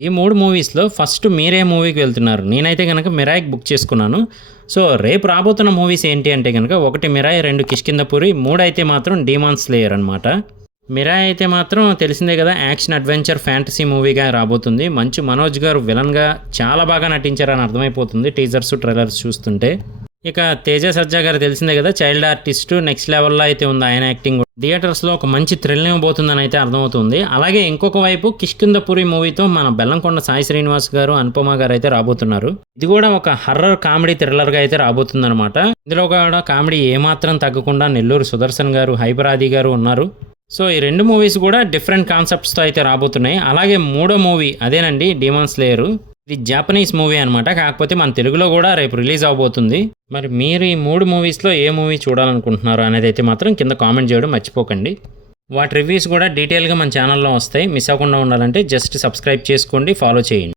ఈ 3 మూవీస్‌లో ఫస్ట్ మీరే మూవీకి వెళ్తున్నారు? నేనైతే గనక 'మిరాయి'కి బుక్ చేసుకున్నాను. సో, రేపు రాబోతున్న మూవీస్ ఏంటి అంటే గనక 1 'మిరాయి', 2 'కిష్కింధపురి', 3 అయితే మాత్రం 'డీమాన్ స్లేయర్' అనమాట. 'మిరాయి' అయితే మాత్రం తెలిసిందే కదా! యాక్షన్, అడ్వెంచర్, ఫ్యాంటసీ మూవీగా రాబోతుంది. మంచు మనోజ్ గారు విలన్‌గా చాలా బాగా నటించారని అర్థమైపోతుంది టీజర్స్, ట్రైలర్స్ చూస్తుంటే. ఇక 'తేజ సజ్జా' గారు తెలిసిందే కదా! చైల్డ్ ఆర్టిస్టు నెక్స్ట్ లెవెల్‌లో అయితే ఉంది ఆయన యాక్టింగ్. థియేటర్స్‌లో ఒక మంచి థ్రిల్‌ని ఇవ్వబోతుందని అయితే అర్థమవుతుంది. అలాగే ఇంకొక వైపు 'కిష్కింధపురి' మూవీతో మన బెల్లంకొండ సాయి శ్రీనివాస్ గారు, అనుపమ గారు అయితే రాబోతున్నారు. ఇది కూడా ఒక హర్రర్ కామెడీ థ్రిల్లర్‌గా అయితే రాబోతుందనమాట. ఇందులో కూడా కామెడీ ఏమాత్రం తగ్గకుండా నెల్లూరు సుదర్శన్ గారు, హైపర్ ఆది గారు ఉన్నారు. సో, ఈ 2 మూవీస్ కూడా డిఫరెంట్ కాన్సెప్ట్స్‌తో అయితే రాబోతున్నాయి. అలాగే మూడో మూవీ అదేనండి 'డీమాన్ స్లేయర్'. ఇది జాపనీస్ మూవీ అనమాట. కాకపోతే మన తెలుగులో కూడా రేపు రిలీజ్ అవబోతుంది. మరి మీరు ఈ 3 మూవీస్‌లో ఏ మూవీ చూడాలనుకుంటున్నారు అనేదైతే మాత్రం కింద కామెంట్ చేయడం మర్చిపోకండి. వాటి రివ్యూస్ కూడా డీటెయిల్‌గా మన ఛానల్‌లో వస్తాయి. మిస్ అవ్వకుండా ఉండాలంటే జస్ట్ సబ్స్క్రైబ్ చేసుకోండి, ఫాలో చేయండి.